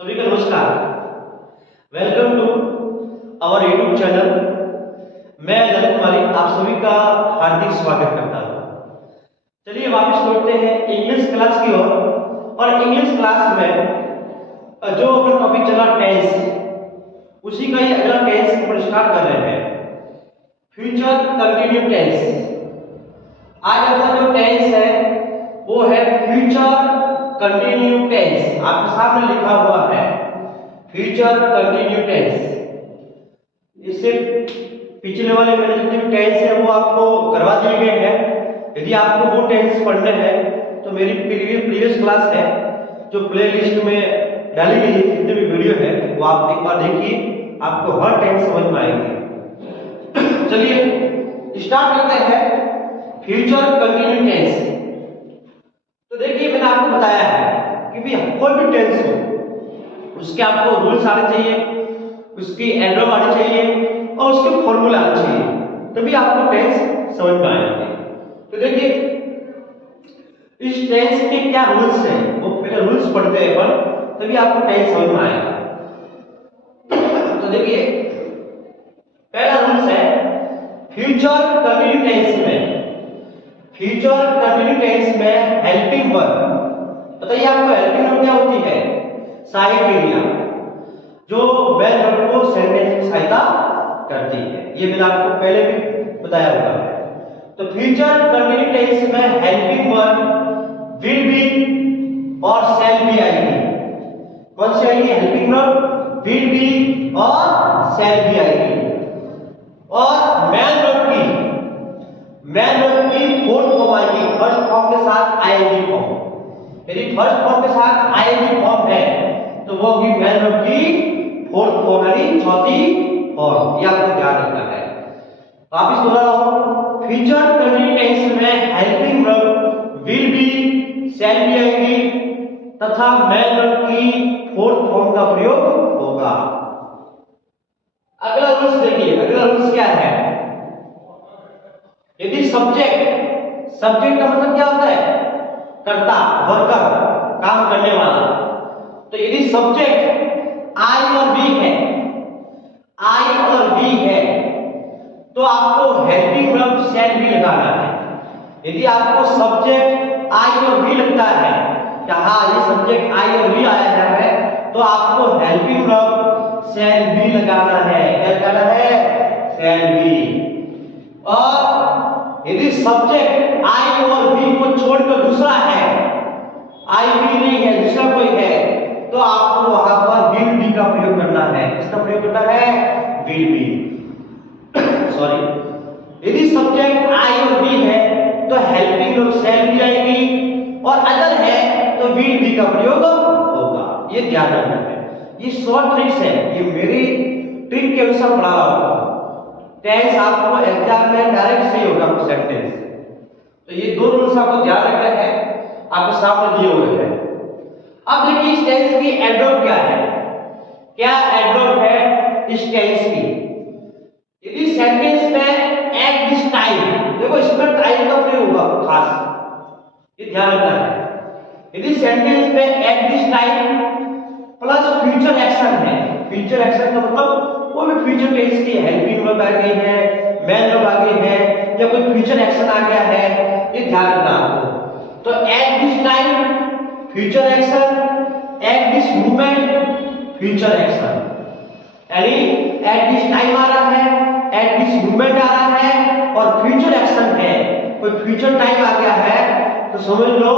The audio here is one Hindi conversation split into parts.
सभी को नमस्कार। Welcome to our YouTube channel. मैं ललित कुमारी आप सभी का हार्दिक स्वागत करता हूँ। चलिए वापस लौटते हैं इंग्लिश क्लास की ओर। और इंग्लिश क्लास में जो अपना टॉपिक चला टेंस, उसी का ही अगला टेंस हम स्टार्ट कर रहे हैं, फ्यूचर कंटिन्यू टेंस। आज अपना जो टेंस है वो है फ्यूचर कंटिन्यू टेंस। आपके सामने लिखा हुआ है फ्यूचर कंटिन्यू टेंस। इससे पिछले वाले मैंने जितने भी टेंस है वो आपको करवा दिए गए हैं। यदि आपको वो टेंस पढ़ने हैं तो मेरी प्रीवियस क्लास है जो प्लेलिस्ट में डाली गई है, जितने भी वीडियो है वो आप एक बार देखिए, आपको हर टेंस समझ में आएगी। चलिए स्टार्ट करते हैं फ्यूचर कंटिन्यू टेंस। तो देखिए मैंने आपको बताया है कि भी कोई भी टेंस हो उसके आपको रूल्स आने चाहिए, उसकी एडवर्ब आनी चाहिए और उसके फॉर्मूला आने चाहिए, तभी आपको टेंस समझ में आएंगे। तो देखिए इस टेंस के क्या रूल्स हैं, वो पहले रूल्स पढ़ते हैं अपन, तभी आपको टेंस समझ में आएगा। तो देखिए पहला रूल्स है फ्यूचर कंटिन्यू टेंस में, फ्यूचर कंटिन्यू टेंस में हेल्पिंग वर्ब। बताइए आपको हेल्पिंग वर्ब क्या होती है? सहायक क्रिया जो मेन वर्ब को सेंटेंस में सहायता करती है। ये मैंने आपको पहले भी बताया हुआ है। तो फ्यूचर कंटिन्यू टेंस में हेल्पिंग वर्ब विल बी और शैल बी आएगी। कौन सी आएगी? हेल्पिंग वर्ब विल बी और शैल बी आएगी। और मेन वर्ब की फोर्थ फॉर्म आएगी, फर्स्ट फॉर्म के साथ आईएनजी फॉर्म। यदि फर्स्ट फॉर्म के साथ आईएनजी फॉर्म है तो वो होगी मेन वर्ब की फोर्थ फॉर्म यानी चौथी फॉर्म। ये आपको ध्यान रखना है। वापस दोहरा रहा हूं, फ्यूचर कंटिन्यू टेंस में helping verb will be shall be आएगी तथा मेन वर्ब की फोर्थ फॉर्म का प्रयोग होगा। अगला रूल्स देखिए, अगला रूल्स क्या है? यदि सब्जेक्ट का मतलब क्या होता है? कर्ता, वर्कर, काम करने वाला। तो यदि सब्जेक्ट आई और बी है तो आपको हेल्पिंग वर्ब शैल बी लगाना है। यदि आपको सब्जेक्ट आई और बी लगता है कि हाँ ये सब्जेक्ट आई और बी आया है तो आपको हेल्पिंग वर्ब शैल बी लगाना है। क्या लगाना है? Shall be. और यदि सब्जेक्ट आई और बी को छोड़कर दूसरा है, आई बी नहीं है, दूसरा कोई है, तो आपको वहां पर विल बी का प्रयोग करना है। किसका प्रयोग करना है? Will be. सॉरी, यदि सब्जेक्ट आई और बी है तो हेल्पिंग वर्ब शैल बी आएगी और अदर है तो विल बी का प्रयोग होगा। ये ध्यान रखना है। ये शॉर्ट ट्रिक्स है, ये मेरी ट्रिक के अनुसार पढ़ा रहा हूं। टेंस आपको एग्जाम में डायरेक्ट सही होगा आपको सेंटेंस। तो ये दो रूल्स आपको ध्यान रखना है, आपके सामने दिए हुए हैं। अब देखिए इस टेंस की एडवर्ब क्या है? क्या एडवर्ब है इस टेंस की? यदि सेंटेंस में एट दिस टाइम, देखो इसमें टाइम का प्रयोग होगा खास, ये ध्यान रखना है। यदि सेंटेंस में eight this time plus future action है, फ्यूचर एक्शन का मतलब कोई भी फ्यूचर टेंस की हेल्पिंग वर्ब आ गई है, मेन वर्ब आ गई है या कोई फ्यूचर एक्शन आ गया है, ये ध्यान रखना आपको। तो eight this time future action, at this moment future action, यानी एट दिस टाइम आ रहा है, एट दिस मोमेंट आ रहा है और फ्यूचर एक्शन है, कोई फ्यूचर टाइम आ गया है तो समझ लो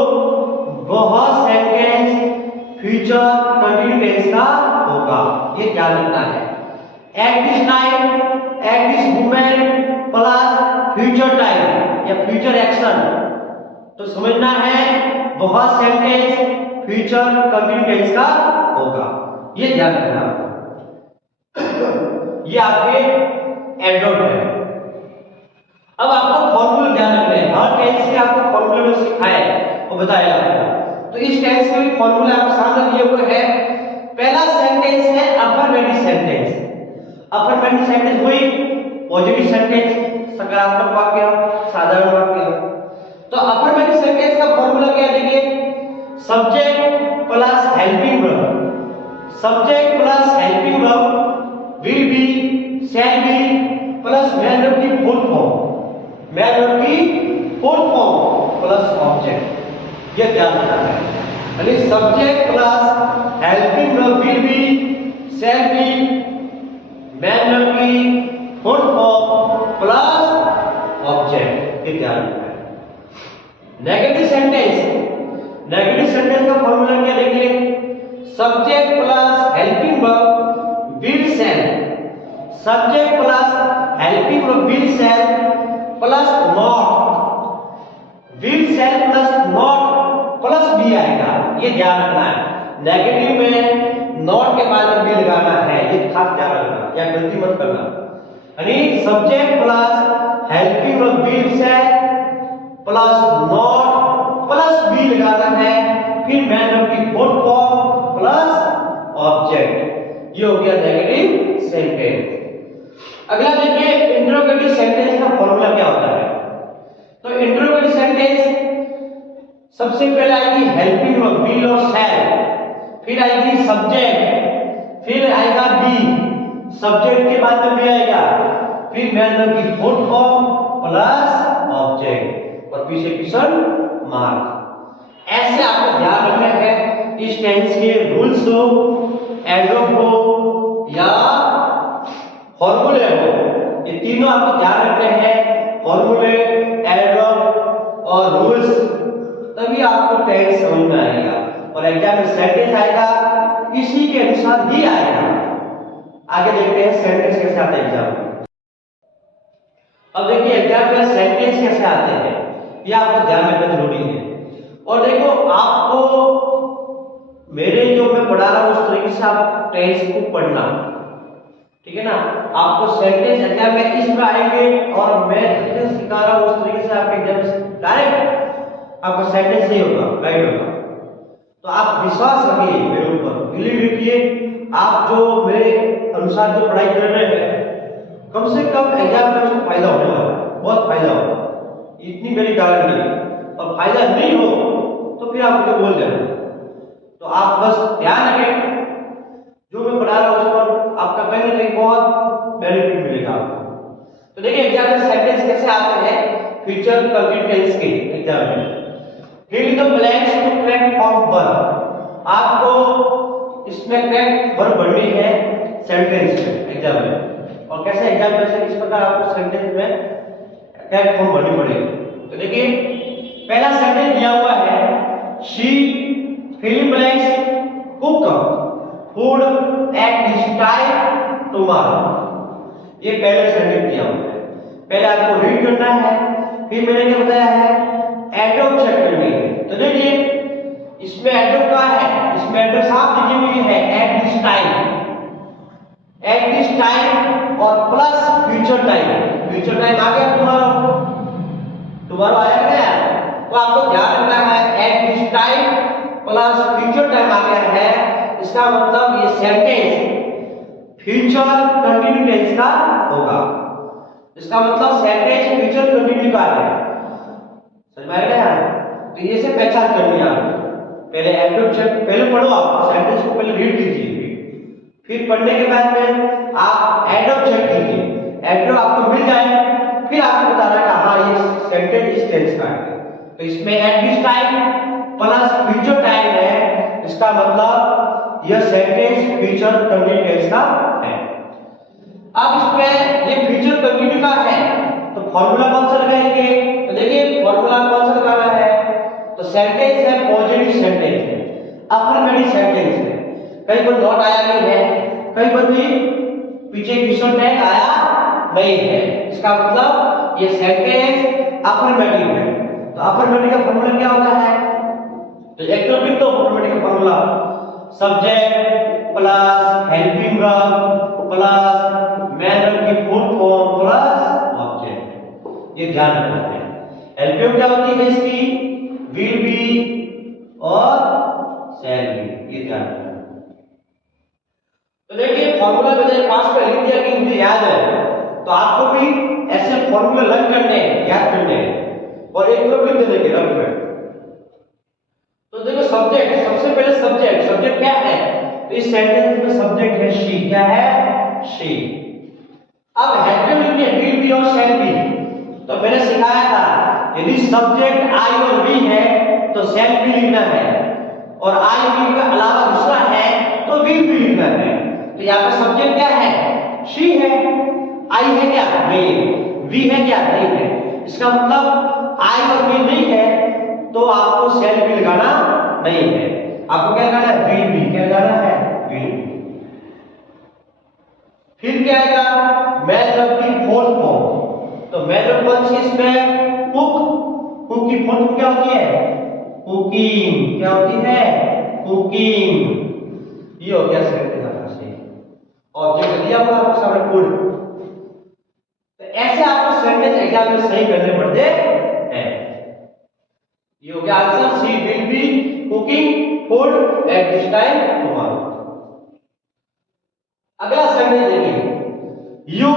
वह सेंटेंस फ्यूचर कंटिन्यू टेंस का होगा। ये ध्यान रखना है। At this time, at this moment plus future time या फ्यूचर एक्शन, तो समझना है वह सेंटेंस फ्यूचर कंटिन्यू टेंस का होगा। ये ध्यान रखना। ये आपके एडवर्ब है। अब आपको फॉर्मूला ध्यान रखना है। हर टेंस के आपको फॉर्मूला में सिखाया है और बताया आपको। तो इस टेंस के भी फॉर्मूला आपके सामने दिए हुए हैं। पहला सेंटेंस है अफर्मेटिव सेंटेंस। अफर्मेटिव सेंटेंस हुई पॉजिटिव सेंटेंस, सकारात्मक वाक्य, साधारण वाक्य। तो अफर्मेटिव सेंटेंस का फॉर्मूला क्या है? देखिए subject plus helping verb, subject plus helping verb will be, shall be plus main verb की फुल फॉर्म, मेन वर्ब की फुल फॉर्म प्लस ऑब्जेक्ट, ये ध्यान रखना है। यानी subject plus helping verb will be, shall be, main verb की फुल फॉर्म प्लस ऑब्जेक्ट, ये ध्यान रखना है। नेगेटिव सेंटेंस का फॉर्मूला क्या देखिए, subject plus helping verb will shall, subject plus helping verb will shall plus not, will shall plus not plus be आएगा, ये ध्यान रखना है। नेगेटिव में नॉट के बाद में बी लगाना है, ये खास ध्यान रखना, या गलती मत करना। यानी subject plus helping verb will shall plus not plus be लगाना है, फिर मेन वर्ब की फुल फॉर्म प्लस ऑब्जेक्ट, ये हो गया नेगेटिव सेंटेंस। अगला देखिए इंटरोगेटिव सेंटेंस का फॉर्मूला क्या होता है। तो इंटरोगेटिव सेंटेंस सबसे पहले आएगी हेल्पिंग वर्ब विल और शैल, फिर आएगी सब्जेक्ट, फिर आएगा बी, सब्जेक्ट के बाद में बी आएगा, फिर मेन वर्ब की फुल फॉर्म प्लस ऑब्जेक्ट और पीछे क्वेश्चन मार्क। ऐसे आपको ध्यान रखना है, इस टेंस के रूल्स हो, एडवर्ब हो या फॉर्मूले हो, ये तीनों आपको ध्यान रखने हैं। फॉर्मूले, एडवर्ब और रूल्स, तभी आपको टेंस समझ में आएगा और एग्जाम में सेंटेंस आएगा इसी के अनुसार ही आएगा। आगे देखते हैं सेंटेंस कैसे आते हैं एग्जाम में। अब देखिए एग्जाम में सेंटेंस कैसे आते हैं, ये आपको ध्यान रखना जरूरी है। और देखो आपको मेरे जो मैं पढ़ा रहा हूं उस तरीके से आप टेंस को पढ़ना, ठीक है ना। आपको सेंटेंस एग्जाम में इस तरह आएंगे और मैं जितने सिखा रहा हूं उस तरीके से आपके एग्जाम में डायरेक्ट आपका सेंटेंस सही होगा, राइट होगा। तो आप विश्वास रखिए मेरे ऊपर, बिलीव रखिए, आप जो मेरे अनुसार जो पढ़ाई कर रहे हैं कम से कम एग्जाम में उसको फायदा होने वाला है, बहुत फायदा होगा, इतनी मेरी गारंटी है। और फायदा नहीं हो तो फिर आप मुझे बोल देना। तो आप बस ध्यान रखें, जो मैं पढ़ा रहा हूं उस पर आपका कहीं ना कहीं बहुत बेनिफिट मिलेगा आपको। तो देखिए एग्जाम में सेंटेंस कैसे आते हैं फ्यूचर कंटिन्यूअस टेंस के एग्जाम में। Fill the blanks to correct form verb, आपको इसमें करेक्ट वर्ब भरनी है सेंटेंस में एग्जाम में। और कैसे एग्जाम में से इस प्रकार आपको सेंटेंस में करेक्ट फॉर्म भरनी पड़ेगी। तो देखिए पहला सेंटेंस दिया हुआ है, she fill blanks cook food at this time tomorrow, ये पहले सेंटेंस दिया हुआ है। पहले आपको रीड करना है, फिर मैंने क्या बताया है एडवर्ब चेक करनी है। तो देखिए इसमें एडवर्ब कहां है, इसमें एडवर्ब साफ लिखी हुई है at this time, at this time और plus future time, future time आ गया टुमारो, टुमारो आया क्या। तो आपको ध्यान रखना है at this time plus future time आ गया है, इसका मतलब ये सेंटेंस फ्यूचर कंटिन्यू टेंस का होगा। इसका मतलब सेंटेंस फ्यूचर कंटिन्यू का है, समझ में आ गया। तो ये से पहचान करनी है आपको। पहले एडवर्ब चेक, पहले पढ़ो आप सेंटेंस को, पहले रीड कीजिए, फिर पढ़ने के बाद में आप एडवर्ब चेक कीजिए, एडवर्ब आपको मिल जाए फिर आपको बताना है हाँ ये सेंटेंस इस टेंस का है। तो इसमें eight this time plus future time है, इसका मतलब यह सेंटेंस फ्यूचर कंटिन्यू टेंस का है। अब इसमें ये फ्यूचर कंटिन्यू का है तो फॉर्मूला कौन सा लगाएंगे। तो देखिए फॉर्मूला कौन सा लगाना है, तो सेंटेंस है पॉजिटिव सेंटेंस है, अफर्मेटिव सेंटेंस है। कहीं पर नॉट आया नहीं है, कहीं पर भी पीछे क्वेश्चन टैग आया नहीं है, इसका मतलब ये सेंटेंस अफर्मेटिव है। तो अफर्मेटिव का फॉर्मूला क्या होता है, तो एक तो लिख दो अफर्मेटिव का formula, subject plus helping verb plus main verb की फुल फॉर्म प्लस ऑब्जेक्ट, ये ध्यान रखना है। हेल्पिंग क्या होती है इसकी, विल बी और शैल बी, ये ध्यान रखना। तो देखिए फॉर्मूला मैंने पास में लिख दिया कि मुझे याद है, तो आपको भी ऐसे फॉर्मूले लर्न करने याद करने और एक तरफ लिख देने के रफ में। तो देखो सब्जेक्ट, सबसे पहले सब्जेक्ट, सब्जेक्ट क्या है, तो इस सेंटेंस में सब्जेक्ट है शी, क्या है शी। अब हेल्पिंग में विल बी और शैल बी, तो मैंने सिखाया था यदि सब्जेक्ट आई और बी है तो शैल बी लिखना है, और आई बी के अलावा दूसरा है तो विल बी लिखना है। तो यहाँ पे सब्जेक्ट क्या है शी है, आई है क्या नहीं है, वी है क्या नहीं है। इसका मतलब आई और बी नहीं है तो आपको शैल बी लगाना नहीं है, आपको क्या लगाना है विल बी, क्या लगाना है विल बी। फिर क्या आएगा मैन वर्ब की फोर्थ फॉर्म, तो मैन वर्ब कौन सी इसमें कुक, कुक की फोर्थ क्या होती है कुकिंग, क्या होती है कुकिंग। ये हो गया सेंटेंस आपका सही, ऑब्जेक्ट दिया हुआ आपके सामने फूड। तो ऐसे आपको सेंटेंस एग्जाम में सही करने पड़ते हैं। ये हो गया answer, she will be cooking food at this time tomorrow. अगला सेंटेंस देखिए, you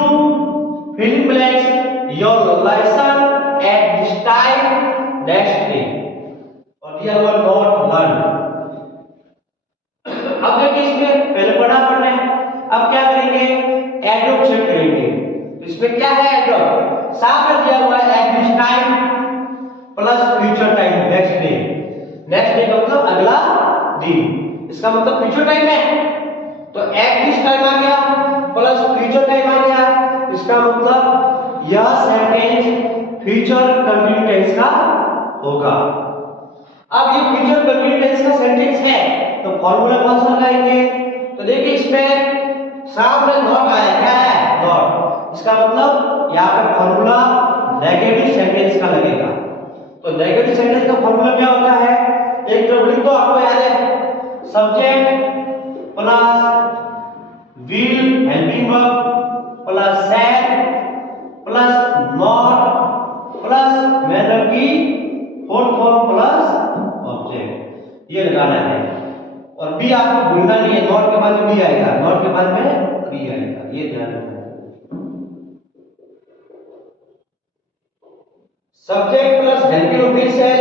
fill in blanks your lesson at this time next day, और दिया हुआ not learn। अब देखिए इसमें पहले पढ़ा पढ़ना है, अब क्या करेंगे एडवर्ब चेक करेंगे। तो इसमें क्या है एडवर्ब, सामने दिया हुआ है at this time plus future time next day, next day का मतलब अगला दिन, इसका मतलब फ्यूचर टाइम है तो एट दिस टाइम आ गया प्लस फ्यूचर टाइम आ गया, इसका मतलब यह सेंटेंस फ्यूचर कंटिन्यू टेंस का होगा। अब ये फ्यूचर कंटिन्यू टेंस का सेंटेंस है तो फॉर्मूला कौन सा लगाएंगे, तो देखिए इसमें सामने नॉट आया, क्या है नॉट, इसका मतलब यहाँ पे फॉर्मूला नेगेटिव सेंटेंस का लगेगा। तो नेगेटिव सेंटेंस का फॉर्मूला क्या होता है, एक तो लिख दो आपको याद है, subject plus will helping verb plus shell plus not plus main verb की फोर्थ फॉर्म प्लस ऑब्जेक्ट, ये लगाना है। और बी आपको भूलना नहीं है, नॉट के बाद बी आएगा, नॉट के बाद में बी आएगा, ये ध्यान रखना है। सब्जेक्ट प्लस हेल्पिंग वर्ब फिर शैल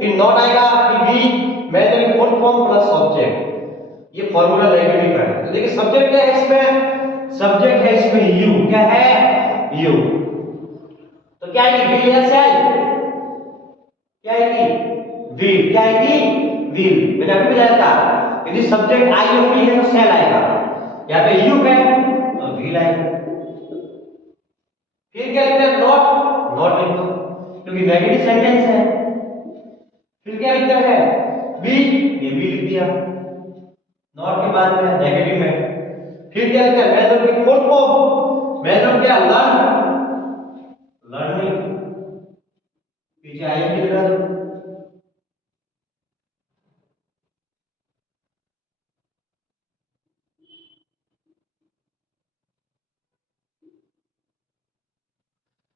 फिर नॉट आएगा, फिर बी मैन वर्ब की फोर्थ फॉर्म प्लस ऑब्जेक्ट, ये फॉर्मूला नेगेटिव का है। तो देखिए सब्जेक्ट क्या है इसमें, सब्जेक्ट है इसमें यू, क्या है यू, तो क्या आएगी विल या शैल, क्या आएगी विल, क्या आएगी विल। मैंने अभी बताया था यदि सब्जेक्ट आई और बी है तो शैल आएगा, यहाँ पे यू है तो विल आएगा। फिर क्या लिखना है नॉट, नॉट लिख दो क्योंकि नेगेटिव सेंटेंस है। फिर क्या लिखना है बी, ये बी लिख दिया नॉट के बाद में नेगेटिव में। फिर क्या लिखा है मैन वर्ब की फोर्थ फॉर्म, मैन वर्ब क्या लर्न, लर्निंग, पीछे आएंगे लगा दो।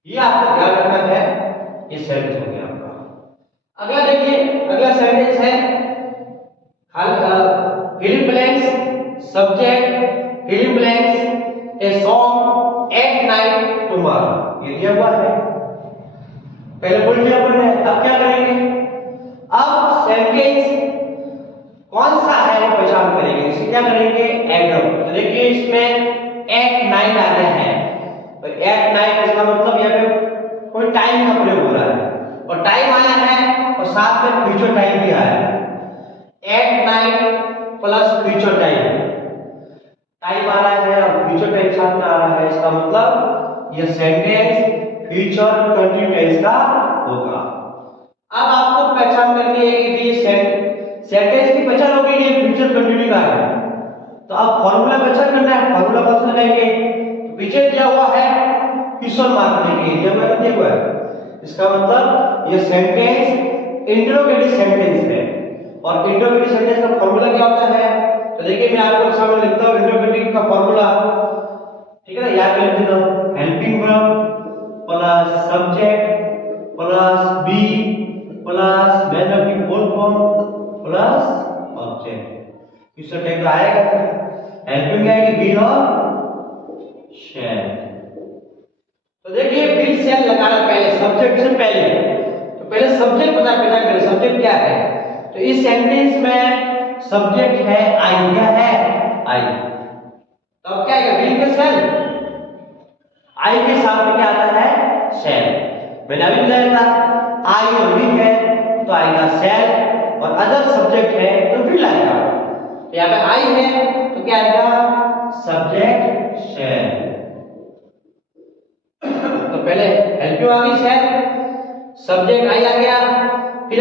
ये आपको ध्यान रखना है, ये सेंटेंस हो गया आपका। अगला देखिए, अगला सेंटेंस है fill in blanks subject fill in blanks a song at night tomorrow, ये दिया हुआ है, पहले बोल दिया पढ़ना है। अब क्या करेंगे, अब सेंटेंस कौन सा है वो पहचान करेंगे, इसे क्या करेंगे एडवर्ब। तो देखिए इसमें एट नाइट आ गया है, तो एट नाइट इसका मतलब यहाँ पे कोई टाइम का प्रयोग हो रहा है, और टाइम आया है और साथ में फ्यूचर टाइम भी आया है। At night plus future time, time आ रहा है और फ्यूचर टाइम साथ में आ रहा है, इसका मतलब यह सेंटेंस फ्यूचर कंटिन्यू टेंस का होगा। अब आपको पहचान करनी है कि ये सेंटेंस की पहचान होगी ये फ्यूचर कंटिन्यू का है, तो अब फॉर्मूला पहचान करना है, फॉर्मूला कौन सा लगाएंगे, तो पीछे दिया हुआ है क्वेश्चन मार्क लेके दिया हुआ है, इसका मतलब ये सेंटेंस इंटरोगेटिव सेंटेंस है, और इंटरोगेटिव सेंटेंस का फॉर्मूला क्या होता है, तो देखिए मैं आपको सामने लिखता हूं इंटरोगेटिव का फॉर्मूला, ठीक है ना, याद कर लेते हो helping verb plus subject plus be plus main verb की फोर्थ फॉर्म प्लस ऑब्जेक्ट। इससे टाइप तो आएगा, हेल्पिंग आएगी बी और शैल। तो देखिए बी शैल लगाना पहले सब्जेक्ट से पहले, तो पहले सब्जेक्ट पता करें सब्जेक्ट क्या है। तो इस सेंटेंस में सब्जेक्ट है आई, क्या है मैंने अभी बताया था आई और वी है तो आएगा शैल, और अदर सब्जेक्ट है तो विल आएगा। तो यहाँ पे आई है तो क्या आएगा, सब्जेक्ट शैल। तो पहले हेल्पिंग आ गई शैल, सब्जेक्ट आई आ गया, फिर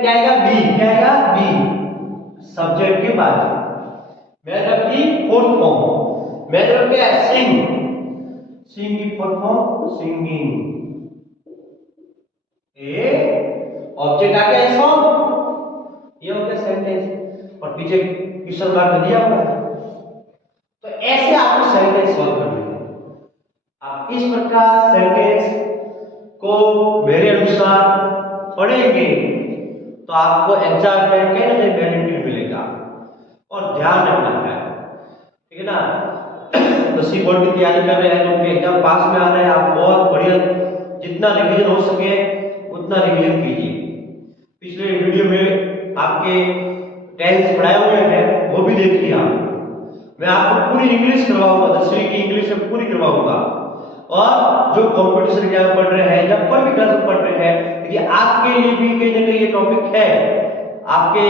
क्या आएगा बी, क्या आएगा बी सब्जेक्ट के बाद। मेथड की फोर्थ फॉर्म, मेथड क्या है, सिंग, सिंग की fourth form singing. A object आ गया सॉन्ग, ये हो गया सेंटेंस, और पीछे क्वेश्चन मार्क दिया हुआ है। तो ऐसे आपको सेंटेंस सॉल्व करने हैं। आप इस प्रकार सेंटेंस को मेरे अनुसार पढ़ेंगे तो आपको एग्जाम में कहीं ना कहीं बेनिफिट मिलेगा। और ध्यान रखना है, ठीक है ना। तो सी बोर्ड की तैयारी कर रहे हैं तो उनके एग्जाम पास में आ रहे हैं, आप बहुत बढ़िया जितना रिवीजन हो सके उतना रिवीजन कीजिए। पिछले वीडियो में आपके टेंस पढ़ाए हुए हैं वो भी देखिए आप। मैं आपको पूरी इंग्लिश करवाऊंगा, 10वीं की इंग्लिश में पूरी करवाऊंगा। और जो कंपटीशन एग्जाम पढ़ रहे हैं या कोई भी क्लास में पढ़ रहे हैं, देखिए आपके लिए भी कहीं ना कहीं ये टॉपिक है, आपके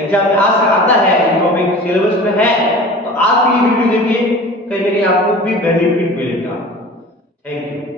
एग्जाम में आता है, ये टॉपिक सिलेबस में है, तो आप ये वीडियो देखिए, कहीं ना कहीं आपको भी बेनिफिट मिलेगा। Thank you.